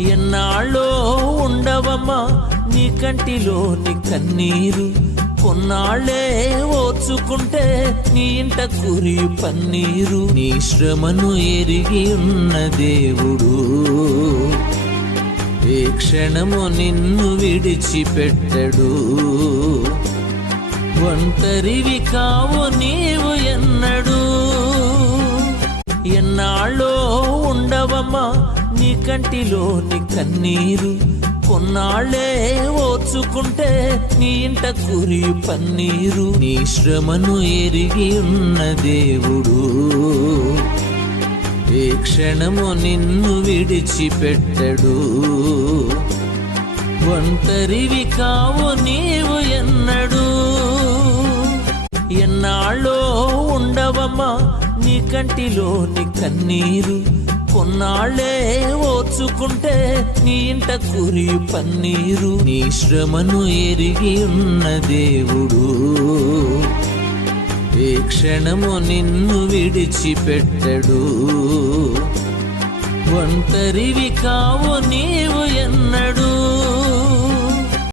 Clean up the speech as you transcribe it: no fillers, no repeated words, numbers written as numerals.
ఎన్నాళ్ళో ఉండవమ్మా నీ కంటిలోని కన్నీరు, కొన్నాళ్ళే ఓర్చుకుంటే నీ ఇంట కురియు పన్నీరు. నీ శ్రమను ఎరిగి ఉన్న దేవుడు ఏ క్షణము నిన్ను విడిచిపెట్టడు. ఒంటరివి కావు నీవు ఎన్నడు. ఎన్నాళ్ళో ఉండవమ్మా నీ కంటిలోని కన్నీరు, కొన్నాళ్ళే ఓర్చుకుంటే నీ ఇంట కురియు పన్నీరు. నీ శ్రమను ఎరిగి ఉన్న దేవుడు ఏ క్షణము నిన్ను విడిచిపెట్టడు. ఒంటరివి కావు నీవు ఎన్నడు. ఎన్నాళ్ళో ఉండవమ్మా నీ కంటిలోని కన్నీరు, కొన్నాళ్ళే ఓర్చుకుంటే నీ ఇంట కురియు పన్నీరు. నీ శ్రమను ఎరిగి ఉన్న దేవుడు ఏ క్షణము నిన్ను విడిచిపెట్టడు. ఒంటరివి కావు నీవు ఎన్నడు.